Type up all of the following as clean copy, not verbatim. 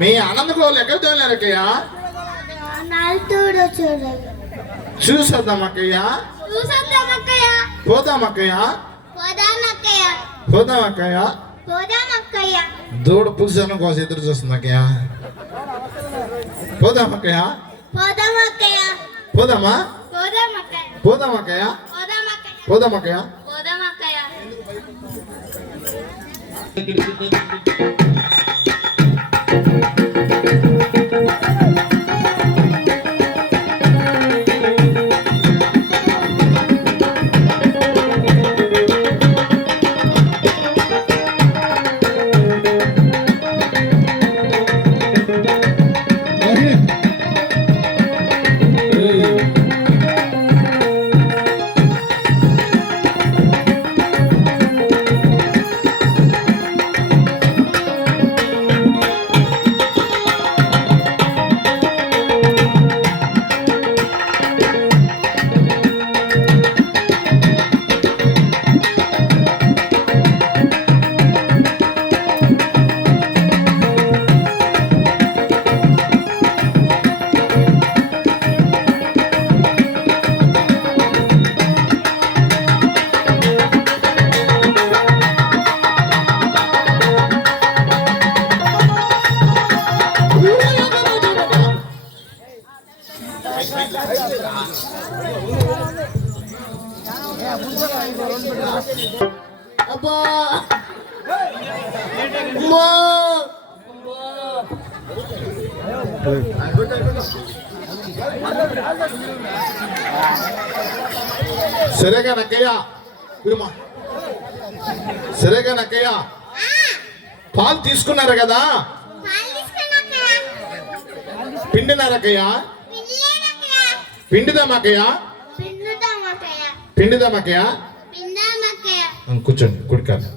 మీ ఆనందకోళ్ళు ఎక్కడ తోలేరక్కయ్య? చూసొద్దామక్కయ్య. పోదామక్కయ్య. దూడ పురుషుల కోసం ఎదురు చూస్తుంది అక్కయ్య. పోదామక్కయ్య. పోదామా? పోదామక్కయ్య. పోదామక్కయ్య. సరేగానక్కయ్య, సరేగానక్కయ్య, పాలు తీసుకున్నారు కదా, పిండినారక్కయ్య? పిండిదామక్కయ్య. పిండిదామక్కయ్య. కూర్చోండి కుడికాదు.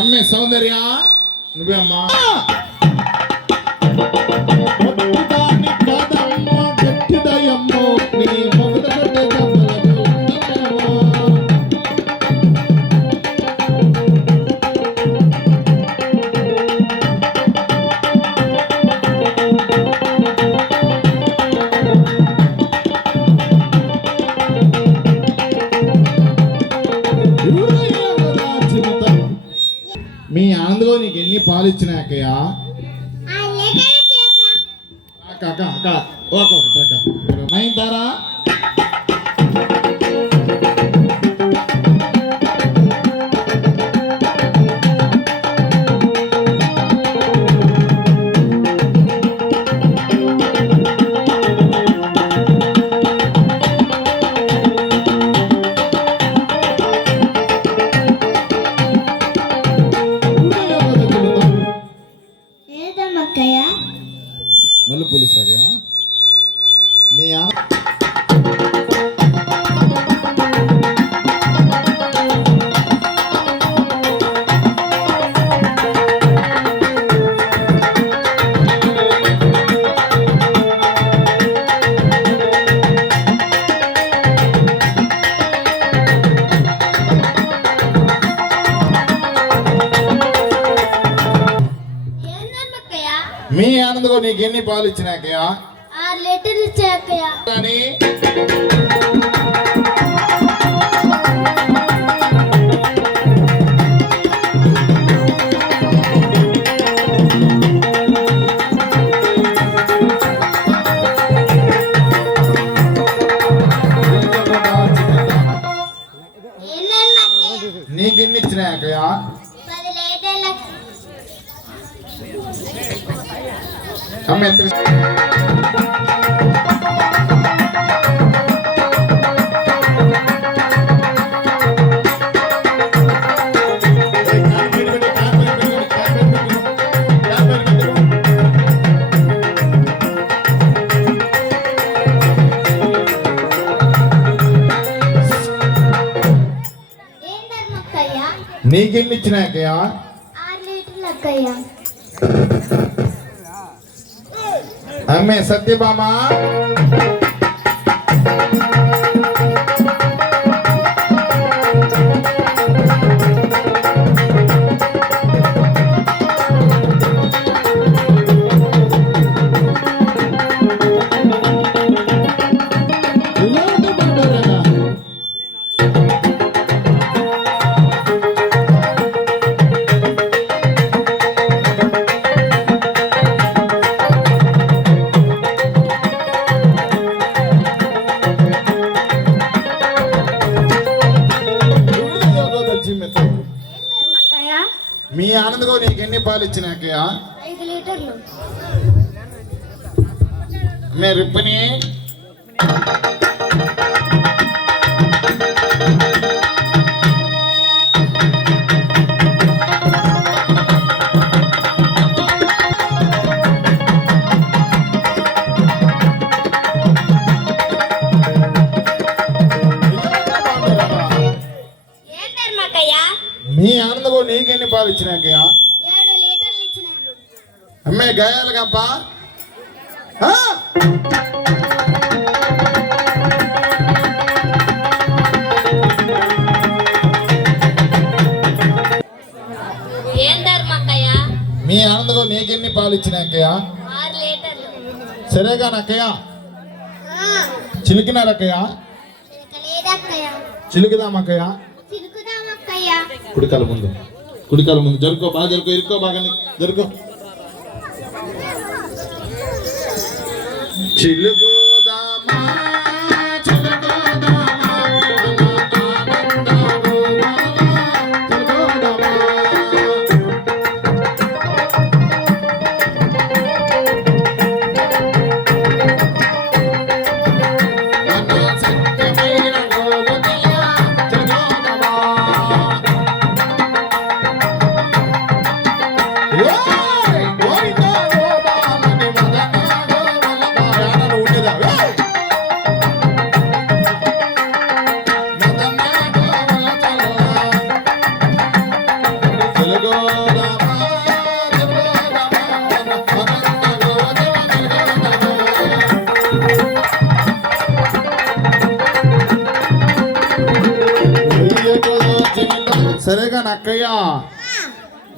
అమ్మే సౌందర్య, నువ్వే అమ్మా. మీ ఆనందలో నీకు ఎన్ని పాలు ఇచ్చినాయి అక్కయ్య? నైన్తారా? మళ్ళీ పోలీస్ అక్కయ్య. మీ మీ ఆనందగో నీకు ఎన్ని పాలు ఇచ్చినాకయ్య? 6 లీటర్లు ఇచ్చాకయ్య. అమ్మ ఎత్తు. ఏం ధర్మక్కయ్య? నీకెన్ని ఇచ్చినాకయ్యా? 6 లీటర్లు అక్కయ్య. అమ్మే సత్యభామ ధర్మక్కయ్య? మీ ఆనందగో నీకు ఎన్ని పాలు ఇచ్చినాకయ్యా? 5 లీటర్లు. మే రిప్పని ఏం ధర్మక్కయ్య? మీ ఆనందగో నీకెన్ని పాలు ఇచ్చినాకయ్యా? 7 లీటర్లు ఇచ్చిన. అమ్మే గాయాలు కప్ప ఏం ధర్మక్కయ్య? మీ ఆనందగో నీకెన్ని పాలు ఇచ్చినాకయ్యా? 6 లీటర్లు. సరేగా నక్కయ్యా ఆ, చిలికినారక్కయ్యా? లేదక్కయ్య. చిలుకుదామక్కయ్యా? చిలుకుదామక్కయ్య. కుడికాల ముందు జరుకో బాగా జరుకో ఇరుక్కో బాగా జరుకో చిలుకుదామా సరేగా నక్కయ్య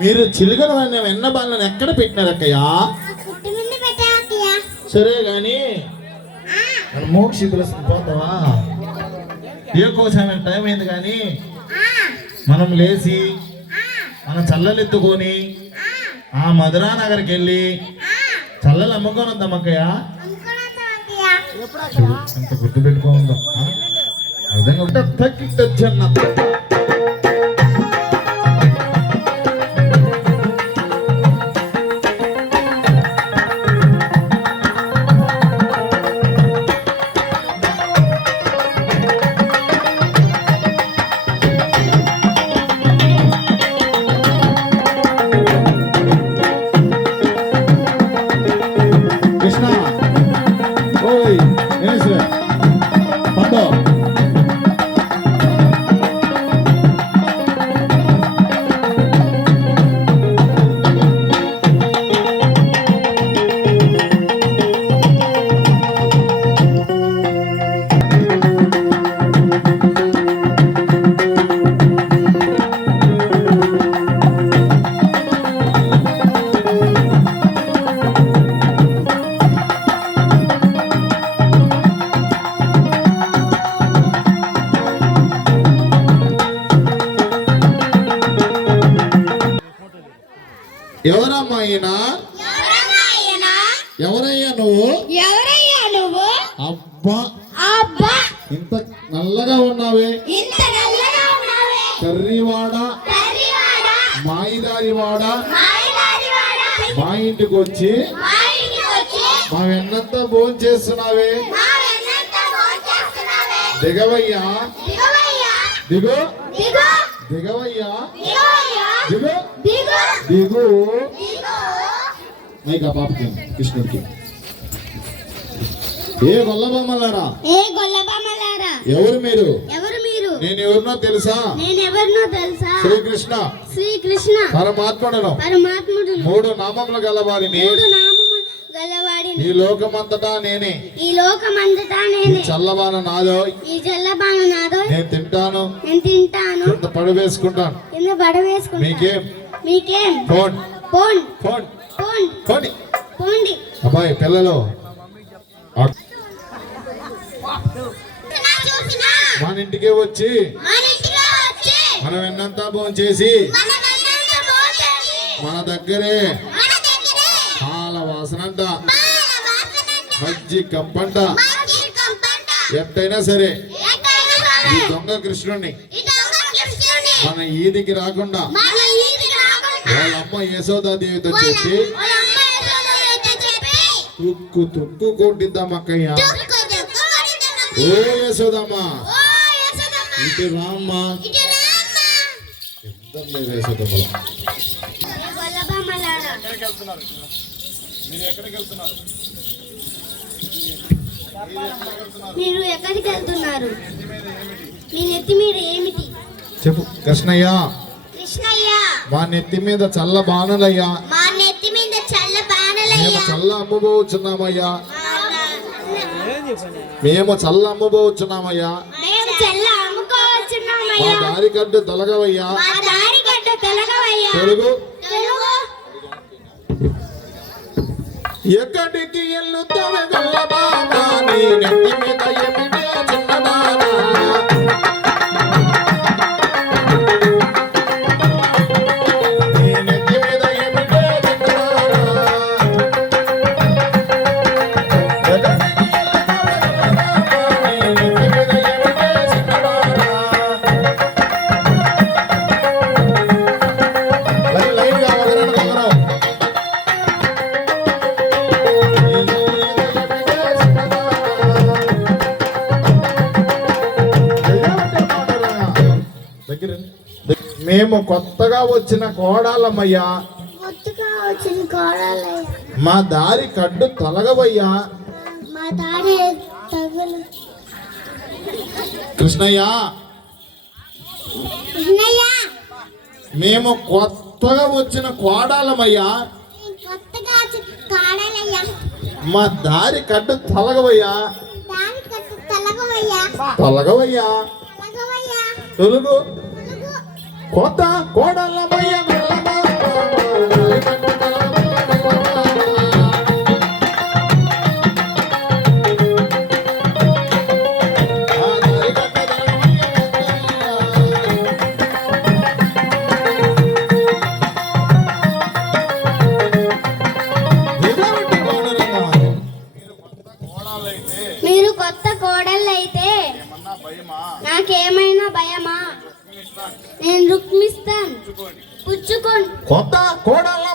మీరు చిలుకను వెన్న బాలను ఎక్కడ పెట్టినారు అక్కయ్యా? పుట్టి ముందు పెట్టాకయ్య. సరే గాని మన మోక్షి పిలుస్తుంది పోతావా? ఏ కోసం టైం అయింది కానీ మనం లేచి మన చల్లలెత్తుకొని ఆ మధురా నగర్కి వెళ్ళి చల్లలు అమ్ముకొని వద్దాం అక్కయ్య. చూడు ఎంత గుర్తు పెట్టుకోందో అర్థంగా తక్కిట్టచ్చన్న కృష్ణ ఓయ్ పండు ఎవరమ్మా ఈయన? ఎవరయ్యా నువ్వు? ఎవరయ్యా నువ్వు? అబ్బా అబ్బా ఇంత నల్లగా ఉన్నావే, ఇంత నల్లగా ఉన్నావే, కర్రీవాడ కర్రీవాడ మాయిదారివాడ మాయదారివాడ మా ఇంటికి వచ్చి మా ఇంటికి మా వెన్నంతా భోజనం చేస్తున్నావే, మా వెన్నంత భోంచేస్తున్నావే. దిగవయ్యా, దిగవయ్యా, దిగు, దిగు, దిగవయ్యా, దిగవయ్యా, దిగు, దిగు, దిగు. దిగు. మైకా పాపకి కృష్ణుడికి. ఏ గొల్లబొమ్మలారా, ఏ గొల్లబామలారా, ఎవరు మీరు? ఎవరు మీరు? నేను ఎవరినో తెలుసా? నేనెవరినో తెలుసా? శ్రీకృష్ణ శ్రీకృష్ణ పరమాత్ముడను, పరమాత్ముడు, 3 నామములు గలవాడిని. 3 నామములు గలవాడిని. ఈ లోకమంతటా నేనే, ఈ లోకమంతటా ఈ నేనే. చల్లవాన నాదో, ఈ జల్లబాన నాదో. నేను తింటాను, నేను తింటాను, కింద పడి వేసుకుంటాను. కింద పడవేసుకుంటాను. మీకేం? మీకేం? ఫోన్ పోండి, ఫోన్ పోండి, పోండి. పోండి. అబ్బాయి పిల్లలు చూసినా మన ఇంటికి వచ్చి మన ఇంటికి వచ్చి మనం ఎన్నంతా భోజనం చేసి మన వెన్నంత భోంచేసి మన దగ్గరే మన దగ్గరే పాల వాసనంట, బాల వాసనంట, మజ్జి కంపంట, మంచి కంపంట, ఎట్టయినా సరే ఎక్కడైనా ఈ సరే దొంగ కృష్ణుణ్ణి ఈ దొంగ కృష్ణుని మన ఈదికి రాకుండా మన ఇంటికి రాకుండా వాళ్ళ అమ్మ యశోదాదేవితో వాళ్ళ చెప్పి అమ్మాయి సోదరులతో చెప్పి తుక్కు తుక్కు కొట్టిద్దాం అక్కయ్య. తుక్కు తుక్కు కొడిద్దాం. ఓ యశోదమ్మ, ఓ యశోదమ్మ, ఇటు రామ్మ. ఇటు రామ్మా. ఇద్దరు లేదు యశోదమ్మలో. ఏ గొల్లబామలారా, మీరు ఎక్కడికి వెళ్తున్నారు? మీ నెత్తి మీద ఏమిటి? చెప్పు కృష్ణయ్య, కృష్ణయ్య, మా నెత్తి మీద చల్ల బాణలయ్యా, మా నెత్తి మీద చల్ల మేము బాణలయ్యా. చల్ల అమ్మబోచున్నామయ్యా, మేము చల్ల అమ్మబోచున్నామయ్యా. మేము చల్ల మా అమ్ముకోవచ్చున్నామయ్యా. దారి కడ్డు తొలగవయ్యా. మా దారి గడ్డ తొలగవయ్యా. తెలుగు తెలుగు ఎక్కడికి ఎల్లుతావే గొల్లబామ, నీ నెత్తి మీద ఏమిటి ఆ చిన్నదానా? నీ నెత్తి మీద ఏమిటి ఆ చిన్నదానా? ఎక్కడికి ఎల్లుతావే గొల్లబామ, నీ నెత్తి మీద ఏమిటి ఆ చిన్నదానా? లైన్గా వదలను ఒకరు. మేము కొత్తగా వచ్చిన కోడాలమ్మయ్యా, కొత్తగా వచ్చిన కోడలయ్యా. మా దారి కడ్డు తొలగవయ్యా. మా దారి తగులు. కృష్ణయ్య, కృష్ణయ్య, మేము కొత్తగా వచ్చిన కోడాలమయ్యా, కొత్తగా వచ్చిన కోడలయ్యా. మా దారి కడ్డు తొలగవయ్యా. దారి కట్టు తలగవయ్యా. తొలగవయ్యా. తలగవయ్యా. తొలుగు తెలుగు కొత్త కోడలమయ్య మీరు కొత్త కోడళ్ళైతే నాకేమైనా భయమా? నేను రుక్మిస్తాను, పుచ్చుకోండి. కొత్త కోడల